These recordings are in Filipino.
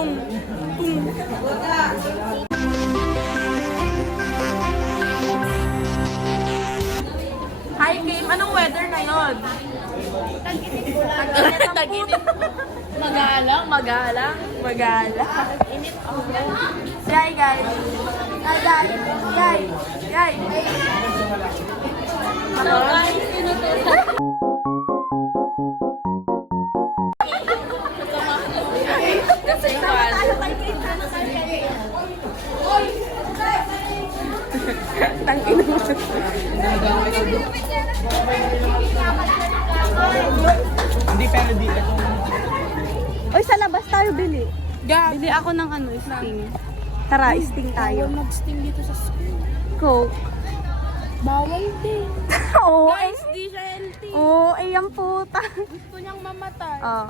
tung, tung. Hi Kim, anong weather na yon? Tag-init. Magalang, magalang, magalang. Init. Yay guys. Yay, yay, yay. So guys, kasi fun. Tangin mo. Hindi pero dito. Oy, sa labas tayo bili. Gag. Bili ako ng ano, sting. Tara, sting tayo. Bawal mag-sting dito sa school. Coke. Bawal din. Oo, Guys, di siya healthy. Oo, ang puta. Gusto niyang mamatay. Oh.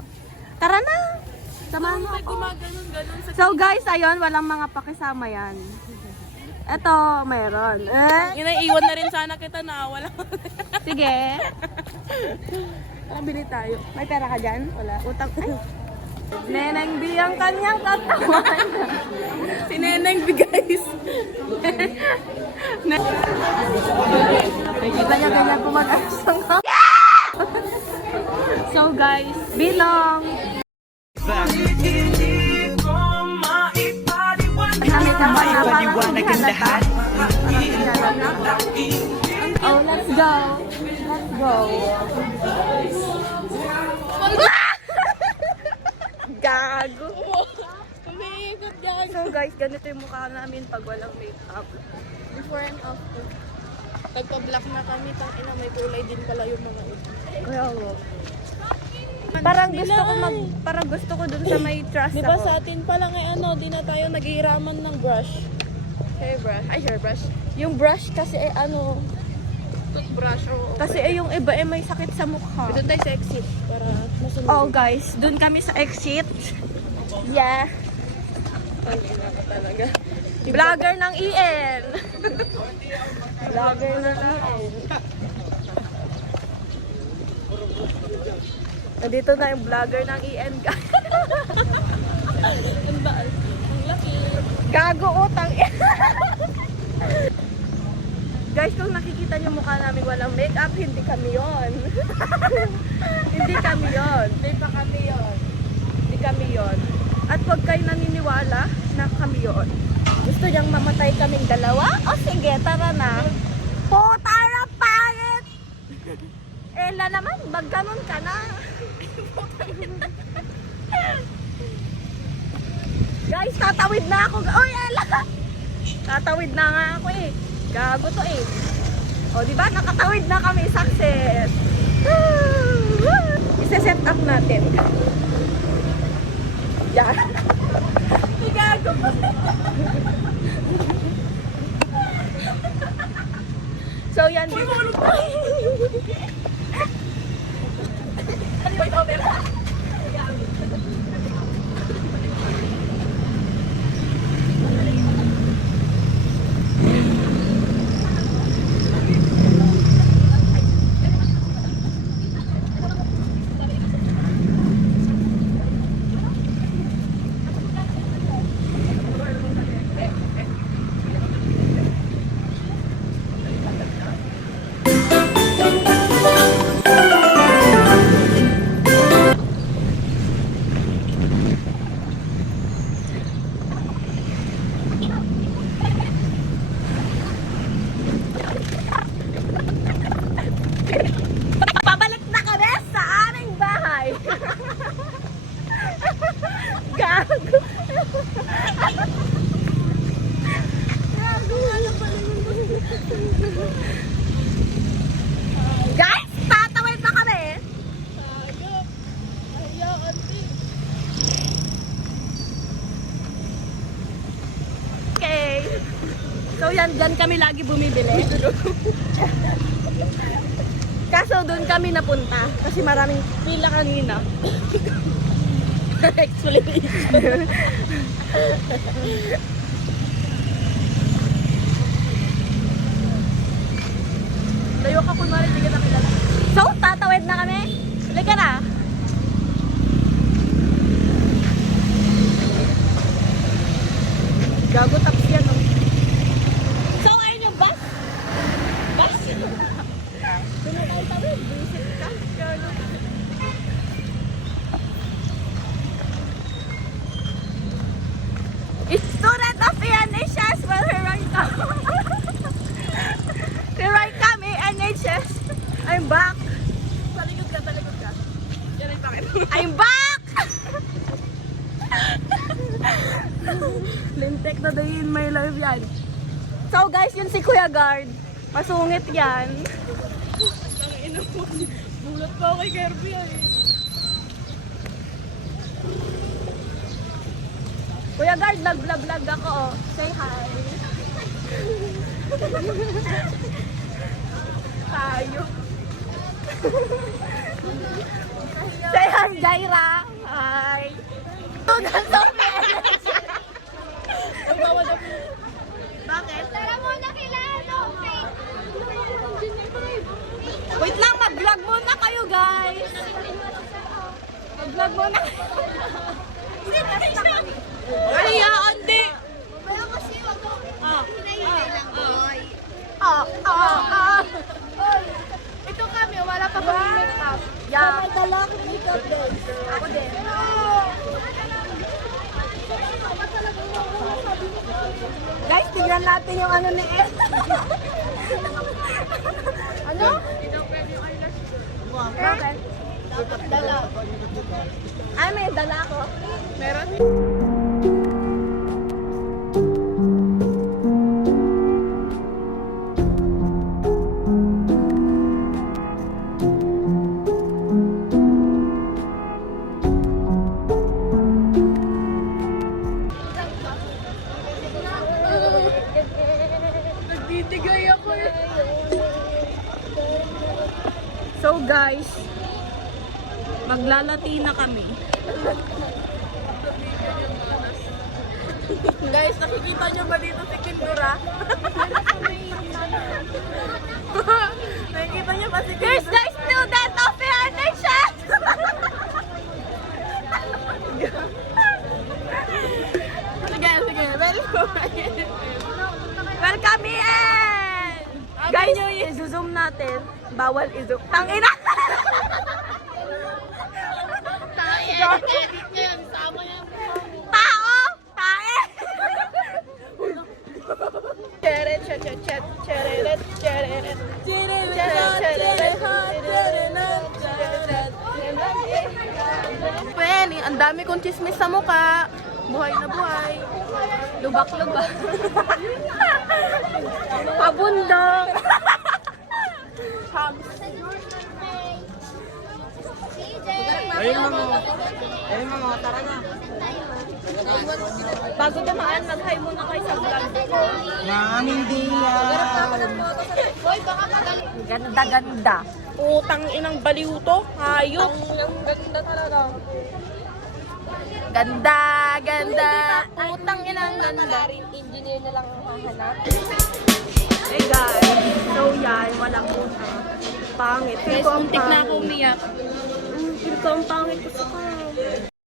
Tara na. Samahan mo May ako. gumaganon-ganon sa So guys, ayun, walang mga pakisama yan. Eto, mayroon. Inaiwan na rin sana kita na wala. Sige. Tara, bili tayo. May pera ka dyan? Wala. Utang. Ay. Neneng B ang kanyang katawan. Si Neneng B, guys. Nakikita niya ganyan kumag-asang. So guys, bilong. Maipaliwanag ang lahat. Oh, let's go. Let's go. Gago. Umiikot yan. So guys, ganito yung mukha namin pag walang makeup. Before and after. Nagpa-black na kami, tangina may kulay din pala yung mga ito. Kaya ako. Parang gusto ko dun sa may trust Di ba ako. sa atin pa lang di na tayo naghihiraman ng brush. Hairbrush. Ay, hairbrush. Yung brush kasi Toothbrush o... kasi yung iba may sakit sa mukha. Doon tayo sa exit para masunod. Oh guys, dun kami sa exit. Yeah. Ay, ina ka talaga. Vlogger ng EN. Vlogger ng EN. Nandito na yung vlogger ng EN, guys. Ang baal. Ang laki. Gago utang. Guys, kung nakikita niyo mukha namin walang makeup, hindi kami yon. Hindi kami yon. Hindi pa kami yun. Hindi kami yon. At huwag kayo naniniwala na kami yon. Gusto niyang mamatay kaming dalawa? O sige, tara na. Puta na pangit! Ella naman, magganon ka na. Guys, tatawid na ako. Uy, Ella! Tatawid na nga ako eh. Gago to eh. O, di ba? Nakatawid na kami. Success! Isa-set up natin. Yan. Gago pa. So, yan. Uy, mahulog pa. Uy, camera. Pabalik na kami sa aming bahay. Gago. Gago, ano pala yung guys, tatawid na kami. Gago. Ayaw, auntie. Okay. So yan, dyan kami lagi bumibili. Kaso doon kami napunta kasi maraming pila kanina. Explanation. Layo ka kunwari, hindi ka nakilala. So, tatawid na kami. Halika na. Gago taps yan, oh. So, ayun yung bus. Bus? Doon tayo sabi, visit ka. Gago. Student of NHS will here come. Here I come, NHS. I'm back. Talikod ka, talikod ka. Yan ay bakit. I'm back! Lintek na day in my life yan. So guys, yun si Kuya Guard. Masungit yan. Ang ina mo. Bulat pa ako kay Kirby ay. Kuya Guard, nag-vlog ako, oh. Say hi. Tayo. Say hi, Jaira. Hi. Student of NHS. Ang bawal na po. Bakit? Tara muna kilala, okay? Wait lang, mag-vlog muna kayo, guys. Mag-vlog muna. Ay, andi! Pero kasi wag mo hinahintay lang, boy. Ito kami, wala pa ba makeup? Yeah. May dala akong makeup, guys. Ako din. Guys, tignan natin yung ano ni El. Ano? Bakit? Dala. Ay, may dala ko. Meron? Nagtitigay ako eh. So guys, maglalati na kami. Guys, nakikita nyo ba dito si Kindura? Nakikita nyo ba si Here's Kindura? the student of NHS! Sige, sige. Very good. Welcome in! Guys, i-zoom natin. Bawal i-zoom. Tangina! Edit nyo yan. Sama yan. Tao! Tae! Cheret, chet, chet, cheret, cheret. Penny, ang dami kong chismis sa mukha. Buhay na buhay. Lubak-lubak. Pabundok. Ayun mga, tara na. Bago dumaan, mag-hi muna kayo sa vlog. Maaming diyan. Ganda-ganda. Utang inang baliw to. Hayop. Ang ganda talaga. Ganda, ganda. Utang inang ganda. Engineer na lang ang hahanap. Hey guys, so yan, walang utang. Pangit. Guys, muntik na ako umiyak. Feel ko ang pangit ko sa